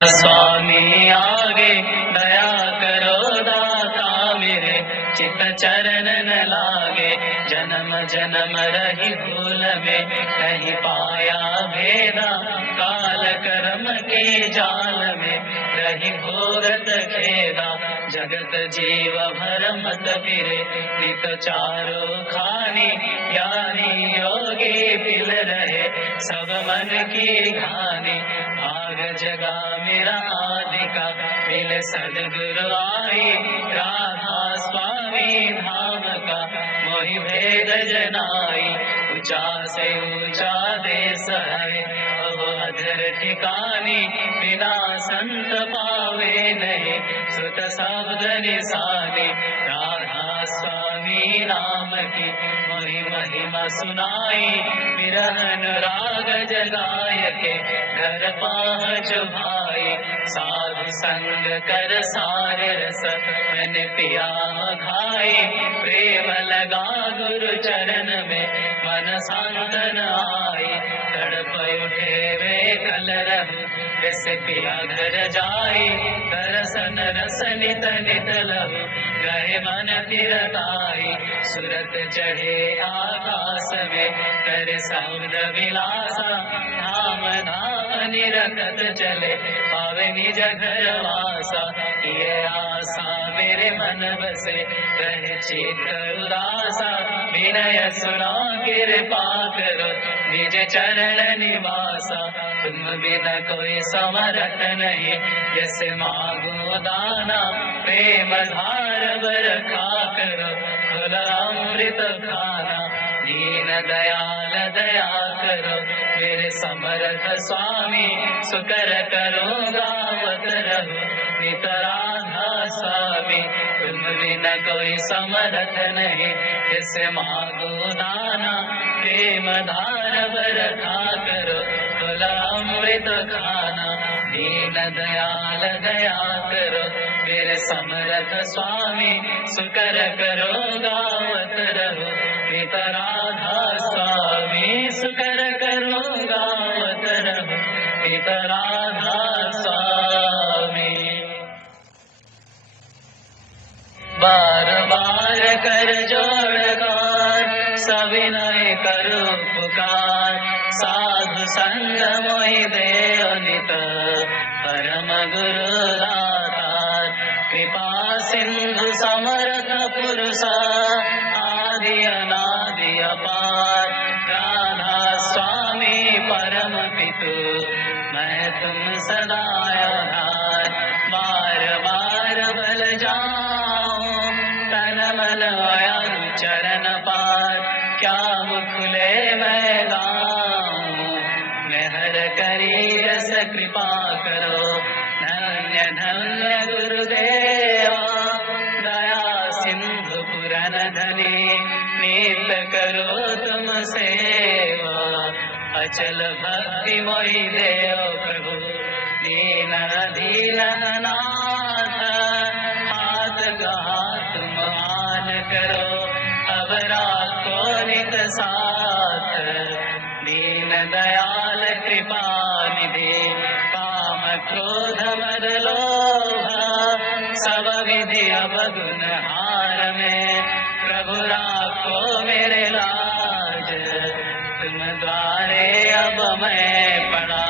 स्वामी आगे दया करो दाता मेरे, चित चरण न लागे। जन्म जन्म रही भूल में, नहीं पाया भेदा। काल कर्म के जाल में, रही भोगत खेदा। जगत जीव भर मत फिरे, नित चारो खानी। ज्ञानी योगी पिल रहे, सब मन की घानी। भाग जगा मेरा आदि का, मिले सदगुरु आई। राधा स्वामी धाम का, मोहि भेद जनाई। ऊंचा से ऊंचा देश है, अब अधर ठिकानी। बिना संत पावे नहीं, सुत शब्द निशानी। राधा स्वामी नाम की, मोहि महिमा सुनाई। विरहन राग जगाय के, घर पहुँच भाई। साधु संग कर सार रस, मैंने पिया खाई। प्रेम लगा गुरु चरण में, मन सांतन आई। तड़प उठे वे कल रहु, जैसे पिया घर जाई। दर्शन रस नित नित लहु, गए मन तिरताई। सुरत चढ़े आकाश में, कर शब्द विलासा। धाम धाम निरखत चले, पावे निज घर वासा। ये आशा मेरे मन बसे, रहे चित्त उदासा। विनय सुना कृपा करो, निज चरण निवासा। तुम बिना कोई समर्थ नहीं, जैसे मांगो दाना। प्रेम धार बरखा करो, खुला अमृत खाना। दीन दयाल दया करो, मेरे समर्थ स्वामी। सुकर करो गावत रहो, नित राधा स्वामी। तुम बिना कोई समर्थ नहीं, जैसे मांगो दाना। प्रेम धार बरखा करो, खुला अमृत खाना। दीन दयाल दया करो, मेरे समर्थ स्वामी। सुकर करो गावत रहो, नित राधा स्वामी। सुकर करो गावत रहो, नित राधा स्वामी। बार बार कर जोड़कार, सविनय करो पुकार। साधु संग मोहि देव नित, परम गुरु दातार। कृपा सिंधु समर्थ पुरुष, आदि अनादि अपार। राधा स्वामी परम पितु, मैं तुम सदा आधार। बार बार बल जाऊं, तन मन आया चरण पार। क्या मुखले मैं गाऊं, मेहर करी रस कृपा करो। धन्य धन्य गुरुदेवा, दया सिंधु पुरन धनी। नित करो तुम सेवा, अचल भक्ति मोहि देव प्रभु। दीन दीन अनाथ, हाथ गहा तुम आन करो। अब राखो नित साथ, दीन दयाल कृपा निधि। काम क्रोध मद लोभ, सब विधि अवगुण हार में। प्रभु राखो मेरे लाज, तुम द्वारे अब मैं पड़ा।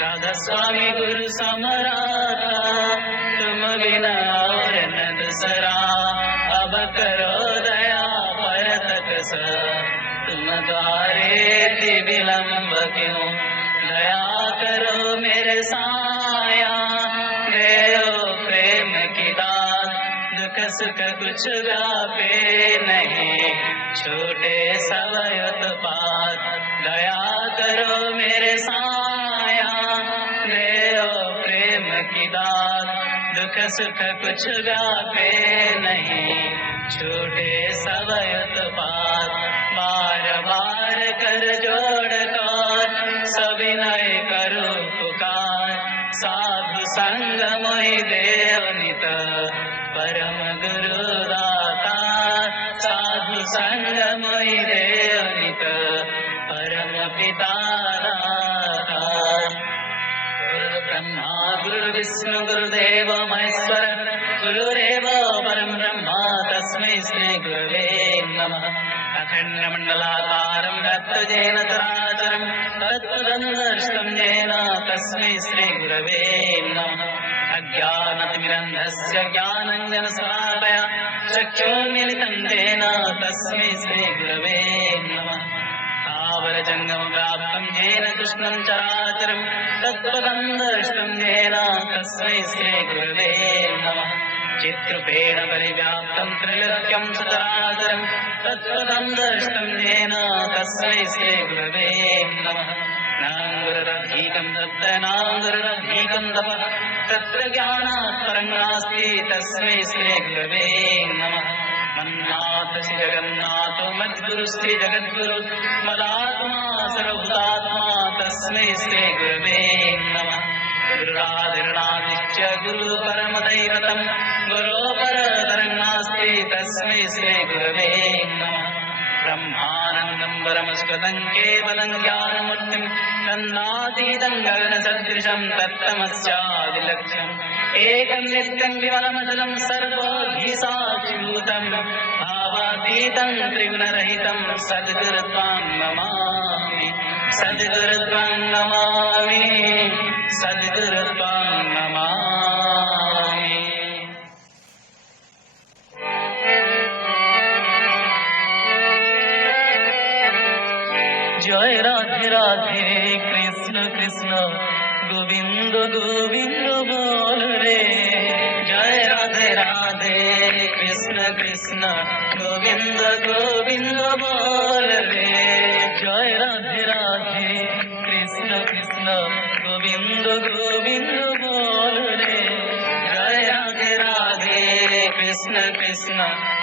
राधा स्वामी गुरु समराधा, तुम बिना और न दूसरा। अब करो दया परतक सा, तुम द्वारे थी विलम्ब क्यों। दया करो मेरे साया, देओ प्रेम की दात। दुख सुख कुछ व्यापे नहीं, छोटे समय उत्पात। दया करो मेरे साया, देओ प्रेम की दात। दुख सुख कुछ व्यापे नहीं, छोटे समय उत्पात। बार बार कर जोड़ कर, सविनय करो पुकार। साधु संग मोहि देव नित, परम गुरु दातार। साधु संग मोहि देव नित, परम पिता दातार। गुरु ब्रह्मा गुरु गुरुर्विष्णु गुरुदेव महेश्वर गुरुरेव परं ब्रह्म तस्मै श्री गुरवे नमः। अखण्डमण्डलाकारं रक्तजेन चराचरं तत्पदं दर्शितं येन तस्मै श्री गुरवे नमः। अज्ञानतिमिरन्धस्य ज्ञानाञ्जनशलाकया चक्षुर्मीलितं येन तस्मै श्री गुरवे नमः। स्थावरजङ्गमव्याप्तं येन कृष्णं चराचरं तत्पदं दर्शितं येन तस्मै श्री गुरवे नमः। चित्रूपेण परिव्याप्तं त्रैलोक्यं सचराचरं तत्पदं दर्शितं येन तस्मै श्री गुरवे नमः। नाङ्गुररधिकं तत्र नाङ्गुररधिकं तपः तत्र ज्ञानात् परं नास्ति तस्मै श्री गुरवे नमः। मन्नाथ श्री जगन्नाथ मद्गुरु श्री जगद्गुरु मदात्मा सर्वभूतात्मा तस्मै श्री गुरवे नमः। गुरुरादिर्नादिश्च गुरु परमदैवतं गुरो परतरं नास्ति तस्मै श्री गुरवे नमः। ब्रह्मानन्दं परमसुखदं केवलं ज्ञानमूर्तिं नन्दातीतं गगनसदृशं तत्तमस्यादिलक्ष्यम् एकं नित्यं विमलमचलं सर्वोऽधिसाक्षिभूतं भावातीतं त्रिगुणरहितं सद्गुरुत्वां नमामि सद्गुरुत्वां नमामि सद्गुरुत्वां नमामि। जय राधे राधे कृष्ण कृष्ण गोविंद गोविंद बोल रे। जय राधे राधे कृष्ण कृष्ण गोविंद गोविंद बोल रे। जय राधे राधे कृष्ण कृष्ण गोविंद गोविंद बोल रे। जय राधे राधे कृष्ण कृष्ण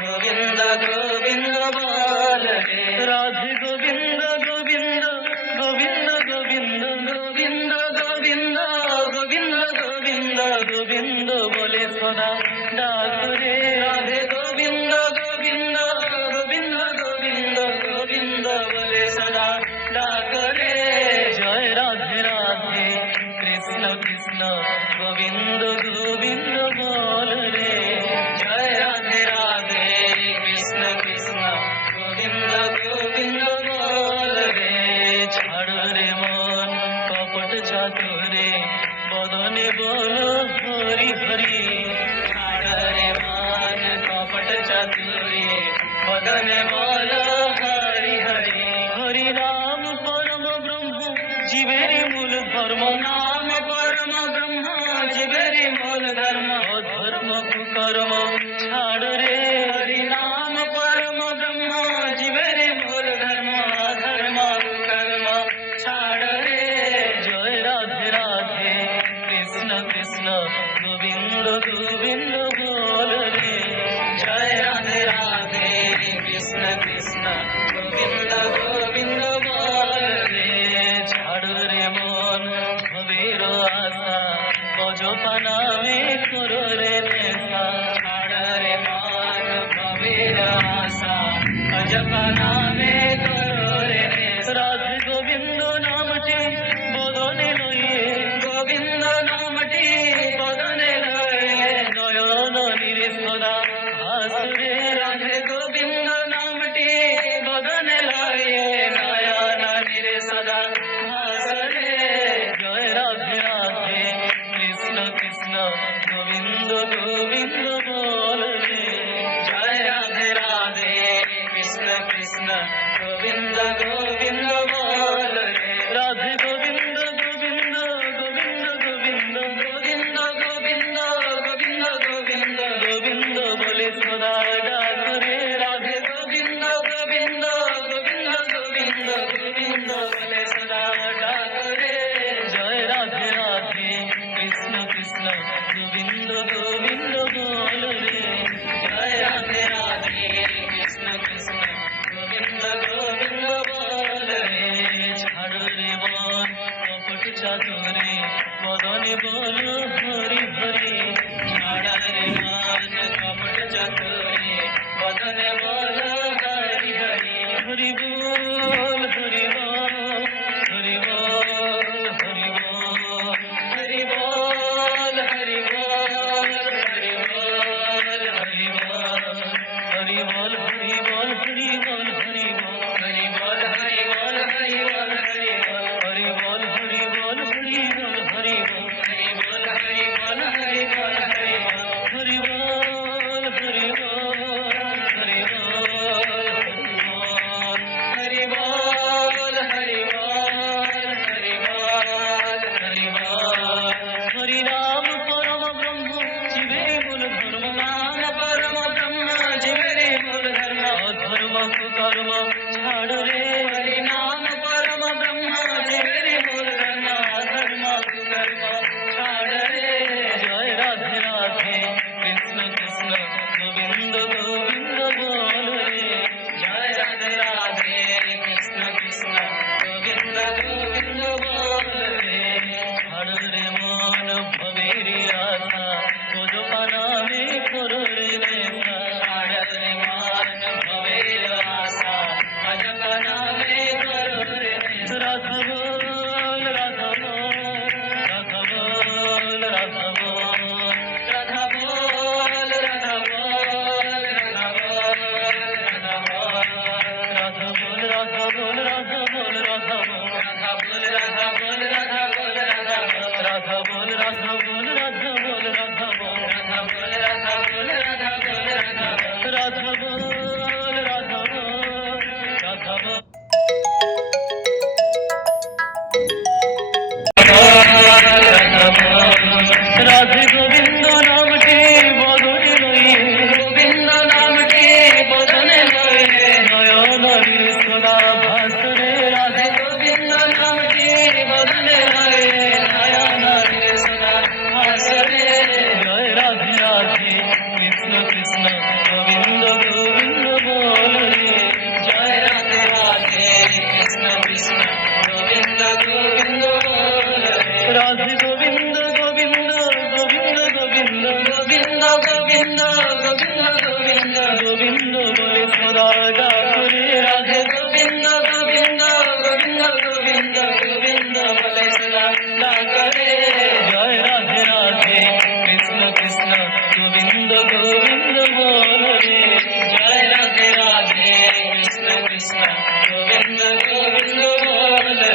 गोविंद गोविंद बोल रे। राधे गोविंद गोविंद गोविंद गोविंद गोविंद गोविंद गोविंद गोविंद गोविंद बोले सदा डाक रे। राधे गोविंद गोविंद गोविंद गोविंद गोविंद बोले सदा डाक रे। जय राधे राधे कृष्ण कृष्ण गोविंद गोविंद बोल रे। जय राधे राधे कृष्ण कृष्ण गोविंद गोविंद बोल रे। ছাড়ো রে মন কপট চাতুরে বদনে বলো হরি হরি। ছাড়ো রে মন কপট চাতুরে বদনে বলো হরি হরি। হরি নাম পরম ব্রহ্ম জীবের মূল ধর্ম। নাম পরম ব্রহ্ম জীবের মূল ধর্ম। অধর্ম কুকর্ম ছাড় রে। হরি নাম পরম ব্রহ্ম জীবের মূল ধর্ম। অধর্ম কুকর্ম ছাড় রে। জয় রাধে রাধে কৃষ্ণ কৃষ্ণ গোবিন্দ গোবিন্দ বল রে। জয় রাধে রাধে কৃষ্ণ কৃষ্ণ গোবিন্দ গোবিন্দ বল রে। ছাড় রে মন ভবের আশা অজপা নামে করো রে নেশা। ছাড় রে মন ভবের আশা অজপা নামে করো রে নেশা। রাধে গোবিন্দ নামটি বদনে লয়ে গোবিন্দ নামটি বদনে লয়ে নয়ন নিরে সদা ভাসুরে। রাধে গোবিন্দ নামটি বদনে লয়ে নয়ন নিরে সদা ভাসুরে। জয় রাধে রাধে কৃষ্ণ কৃষ্ণ গোবিন্দ গোবিন্দ বল রে। জয় রাধে রাধে কৃষ্ণ কৃষ্ণ গোবিন্দ গোবিন্দ বল রে। রাধে গোবিন্দ গোবিন্দ গোবিন্দ গোবিন্দ গোবিন্দ গোবিন্দ গোবিন্দ গোবিন্দ গোবিন্দ বলে সদা ডাক রে। রাধে গোবিন্দ গোবিন্দ গোবিন্দ গোবিন্দ গোবিন্দ বলে সদা ডাক রে। জয় রাধে রাধে কৃষ্ণ কৃষ্ণ গোবিন্দ গোবিন্দ বল রে। জয় রাধে রাধে কৃষ্ণ কৃষ্ণ গোবিন্দ গোবিন্দ বল রে। ছাড় রে মন কপট চাতুরে বদনে বলো হরি হরি। ছাড় রে মন কপট চাতুরে বদনে বলো হরি হরি। হরি বল হরি বল হরি বল হরি বল হরি বল राधे गोविंद गोविंद गोविंद गोविंद गोविंद गोविंद गोविंद गोविंद गोविंद बोले सदा गापुरे राधे गोविंद गोविंद गोविंद गोविंद गोविंद बोले सदा गापुरे जय राधे राधे कृष्ण कृष्ण गोविंद गोविंद बोले जय राधे राधे कृष्ण कृष्ण गोविंद गोविंद बोले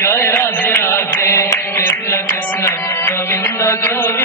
जय राधे राधे कृष्ण कृष्ण गोविंद गोविंद